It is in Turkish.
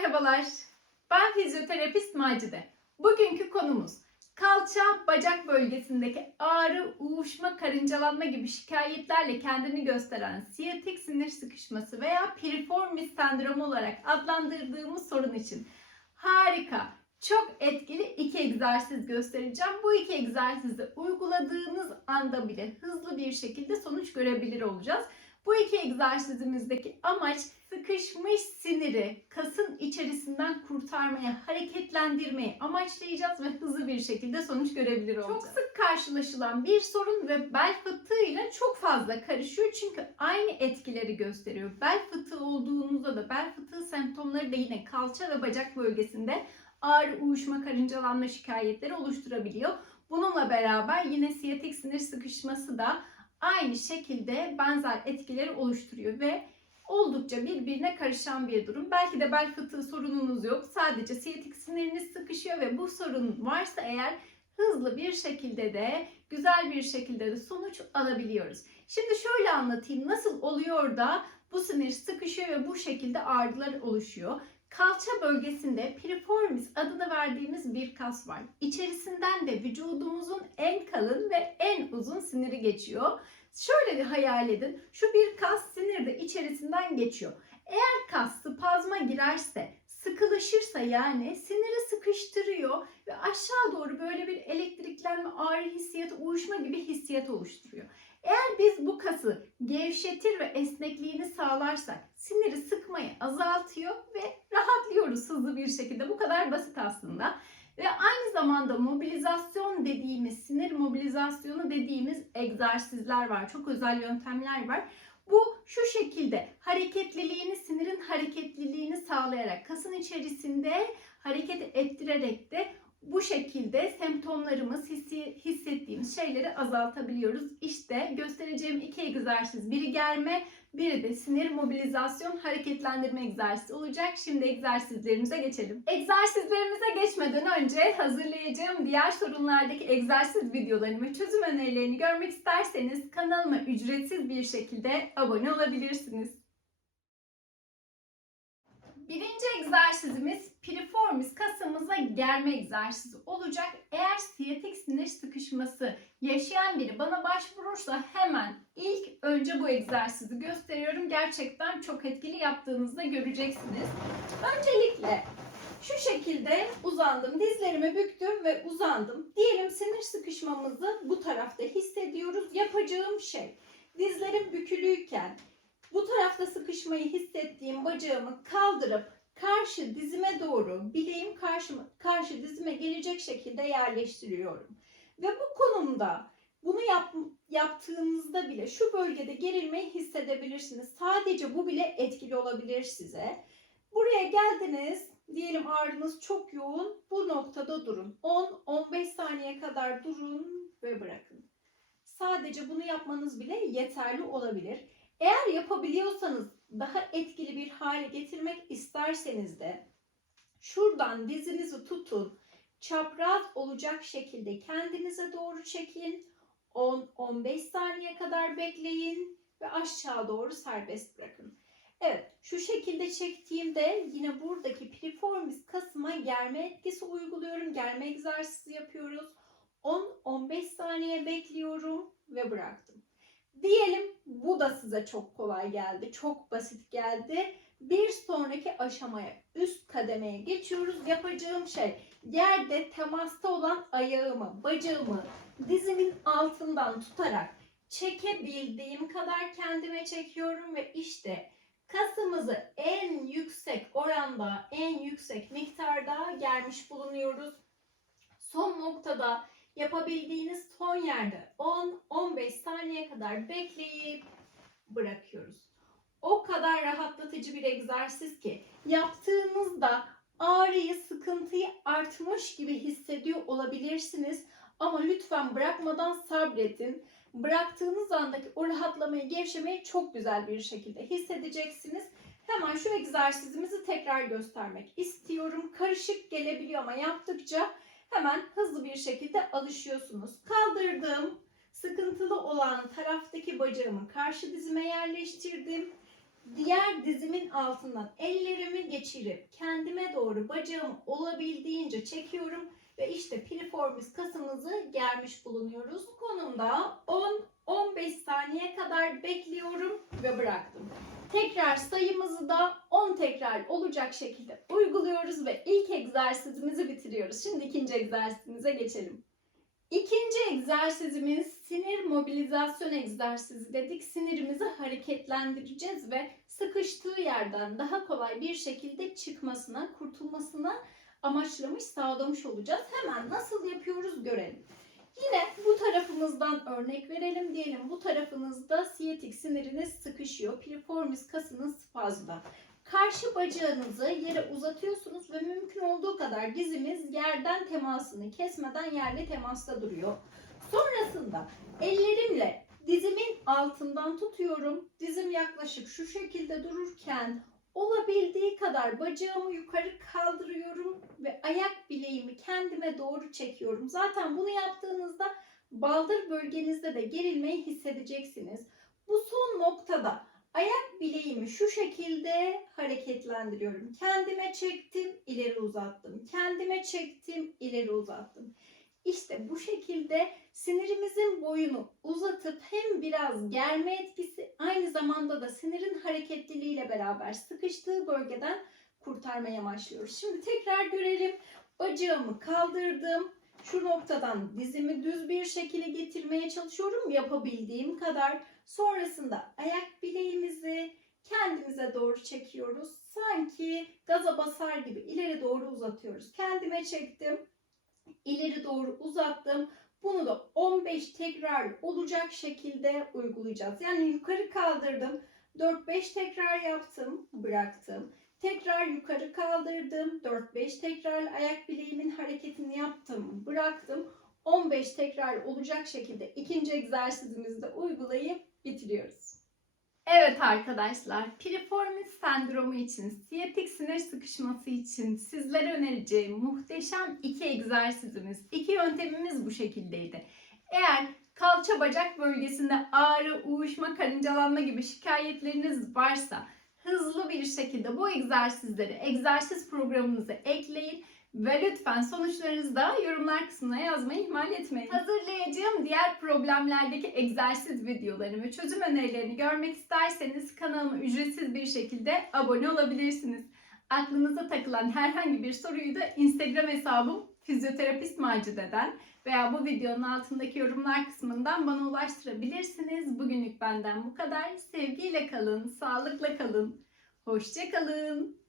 Merhabalar. Ben fizyoterapist Macide. Bugünkü konumuz kalça, bacak bölgesindeki ağrı, uğuşma, karıncalanma gibi şikayetlerle kendini gösteren siyatik sinir sıkışması veya piriformis sendromu olarak adlandırdığımız sorun için harika, çok etkili iki egzersiz göstereceğim. Bu iki egzersizi uyguladığınız anda bile hızlı bir şekilde sonuç görebilir olacağız. Bu iki egzersizimizdeki amaç sıkışmış siniri içerisinden kurtarmaya, hareketlendirmeyi amaçlayacağız ve hızlı bir şekilde sonuç görebilir olacağız. Çok sık karşılaşılan bir sorun ve bel fıtığıyla çok fazla karışıyor çünkü aynı etkileri gösteriyor. Bel fıtığı olduğunuzda da bel fıtığı semptomları da yine kalça ve bacak bölgesinde ağrı, uyuşma, karıncalanma şikayetleri oluşturabiliyor. Bununla beraber yine siyatik sinir sıkışması da aynı şekilde benzer etkileri oluşturuyor ve oldukça birbirine karışan bir durum. Belki de bel fıtığı sorununuz yok. Sadece siyatik siniriniz sıkışıyor ve bu sorun varsa eğer hızlı bir şekilde de güzel bir şekilde de sonuç alabiliyoruz. Şimdi şöyle anlatayım nasıl oluyor da bu sinir sıkışıyor ve bu şekilde ağrılar oluşuyor. Kalça bölgesinde piriformis adını verdiğimiz bir kas var. İçerisinden de vücudumuzun en kalın ve en uzun siniri geçiyor. Şöyle bir hayal edin. Şu bir kas sinir de içerisinden geçiyor. Eğer kas spazma girerse, sıkılaşırsa yani siniri sıkıştırıyor ve aşağı doğru böyle bir elektriklenme, ağrı hissiyatı, uyuşma gibi hissiyat oluşturuyor. Eğer biz bu kası gevşetir ve esnekliğini sağlarsak siniri sıkmayı azaltıyor ve rahatlıyoruz hızlı bir şekilde. Bu kadar basit aslında. Ve aynı zamanda mobilizasyon dediğimiz, sinir mobilizasyonu dediğimiz egzersizler var. Çok özel yöntemler var. Bu şu şekilde hareketliliğini, sinirin hareketliliğini sağlayarak kasın içerisinde hareket ettirerek de bu şekilde semptomlarımız, hissi, hissettiğimiz şeyleri azaltabiliyoruz. İşte göstereceğim iki egzersiz. Biri germe, biri de sinir mobilizasyon hareketlendirme egzersizi olacak. Şimdi egzersizlerimize geçelim. Egzersizlerimize geçmeden önce hazırlayacağım diğer sorunlardaki egzersiz videolarımı çözüm önerilerini görmek isterseniz kanalıma ücretsiz bir şekilde abone olabilirsiniz. Birinci egzersizimiz piriformis kasımıza germe egzersizi olacak. Eğer siyatik sinir sıkışması yaşayan biri bana başvurursa hemen ilk önce bu egzersizi gösteriyorum. Gerçekten çok etkili yaptığınızda göreceksiniz. Öncelikle şu şekilde uzandım. Dizlerimi büktüm ve uzandım. Diyelim sinir sıkışmamızı bu tarafta hissediyoruz. Yapacağım şey dizlerim bükülüyken bu tarafta sıkışmayı hissettiğim bacağımı kaldırıp karşı dizime doğru bileğim karşı, karşı dizime gelecek şekilde yerleştiriyorum. Ve bu konumda bunu yap, yaptığınızda bile şu bölgede gerilmeyi hissedebilirsiniz. Sadece bu bile etkili olabilir size. Buraya geldiniz. Diyelim ağrınız çok yoğun. Bu noktada durun. 10-15 saniye kadar durun ve bırakın. Sadece bunu yapmanız bile yeterli olabilir. Eğer yapabiliyorsanız daha etkili bir hale getirmek isterseniz de şuradan dizinizi tutun. Çapraz olacak şekilde kendinize doğru çekin. 10-15 saniye kadar bekleyin ve aşağı doğru serbest bırakın. Evet şu şekilde çektiğimde yine buradaki piriformis kasıma germe etkisi uyguluyorum. Germe egzersizi yapıyoruz. 10-15 saniye bekliyorum ve bıraktım. Diyelim bu da size çok kolay geldi, çok basit geldi. Bir sonraki aşamaya, üst kademeye geçiyoruz. Yapacağım şey yerde temasta olan ayağımı, bacağımı dizimin altından tutarak çekebildiğim kadar kendime çekiyorum ve işte kasımızı en yüksek oranda, en yüksek miktarda germiş bulunuyoruz. Son noktada yapabildiğiniz son yerde 10-15 saniye kadar bekleyip bırakıyoruz. O kadar rahatlatıcı bir egzersiz ki yaptığınızda ağrıyı, sıkıntıyı artmış gibi hissediyor olabilirsiniz. Ama lütfen bırakmadan sabredin. Bıraktığınız andaki o rahatlamayı, gevşemeyi çok güzel bir şekilde hissedeceksiniz. Hemen şu egzersizimizi tekrar göstermek istiyorum. Karışık gelebiliyor ama yaptıkça hemen hızlı bir şekilde alışıyorsunuz. Kaldırdım. Sıkıntılı olan taraftaki bacağımı karşı dizime yerleştirdim. Diğer dizimin altından ellerimi geçirip kendime doğru bacağımı olabildiğince çekiyorum ve işte piriformis kasımızı germiş bulunuyoruz. Bu konumda 10-15 saniye kadar bekliyorum ve bıraktım. Tekrar sayımızı da 10 tekrar olacak şekilde uyguluyoruz ve ilk egzersizimizi bitiriyoruz. Şimdi ikinci egzersizimize geçelim. İkinci egzersizimiz sinir mobilizasyon egzersizi dedik. Sinirimizi hareketlendireceğiz ve sıkıştığı yerden daha kolay bir şekilde çıkmasına, kurtulmasına amaçlamış, sağlamış olacağız. Hemen nasıl yapıyoruz görelim. Yine bu tarafımızdan örnek verelim. Diyelim bu tarafınızda siyetik siniriniz sıkışıyor. Piriformis kasınız fazla. Karşı bacağınızı yere uzatıyorsunuz ve mümkün olduğu kadar dizimiz yerden temasını kesmeden yerle temasta duruyor. Sonrasında ellerimle dizimin altından tutuyorum. Dizim yaklaşık şu şekilde dururken olabildiği kadar bacağımı yukarı kaldırıyorum ve ayak bileğimi kendime doğru çekiyorum. Zaten bunu yaptığınızda baldır bölgenizde de gerilmeyi hissedeceksiniz. Bu son noktada ayak bileğimi şu şekilde hareketlendiriyorum. Kendime çektim, ileri uzattım. Kendime çektim, ileri uzattım. İşte bu şekilde sinirimizin boyunu uzatıp hem biraz germe etkisi aynı zamanda da sinirin hareketliliğiyle beraber sıkıştığı bölgeden kurtarmaya başlıyoruz. Şimdi tekrar görelim. Bacağımı kaldırdım. Şu noktadan dizimi düz bir şekilde getirmeye çalışıyorum yapabildiğim kadar. Sonrasında ayak bileğimizi kendimize doğru çekiyoruz. Sanki gaza basar gibi ileri doğru uzatıyoruz. Kendime çektim. ileri doğru uzattım. Bunu da 15 tekrar olacak şekilde uygulayacağız. Yani yukarı kaldırdım. 4-5 tekrar yaptım, bıraktım. Tekrar yukarı kaldırdım. 4-5 tekrar ayak bileğimin hareketini yaptım, bıraktım. 15 tekrar olacak şekilde ikinci egzersizimizi de uygulayıp bitiriyoruz. Evet arkadaşlar, piriformis sendromu için, siyatik sinir sıkışması için sizlere önereceğim muhteşem iki egzersizimiz, iki yöntemimiz bu şekildeydi. Eğer kalça bacak bölgesinde ağrı, uyuşma, karıncalanma gibi şikayetleriniz varsa hızlı bir şekilde bu egzersizleri egzersiz programınıza ekleyin ve lütfen sonuçlarınızı da yorumlar kısmına yazmayı ihmal etmeyin. Hazırlayacağım diğer problemlerdeki egzersiz videolarını ve çözüm önerilerini görmek isterseniz kanalıma ücretsiz bir şekilde abone olabilirsiniz. Aklınıza takılan herhangi bir soruyu da Instagram hesabım fizyoterapist Macide'den veya bu videonun altındaki yorumlar kısmından bana ulaştırabilirsiniz. Bugünlük benden bu kadar. Sevgiyle kalın, sağlıkla kalın, hoşça kalın.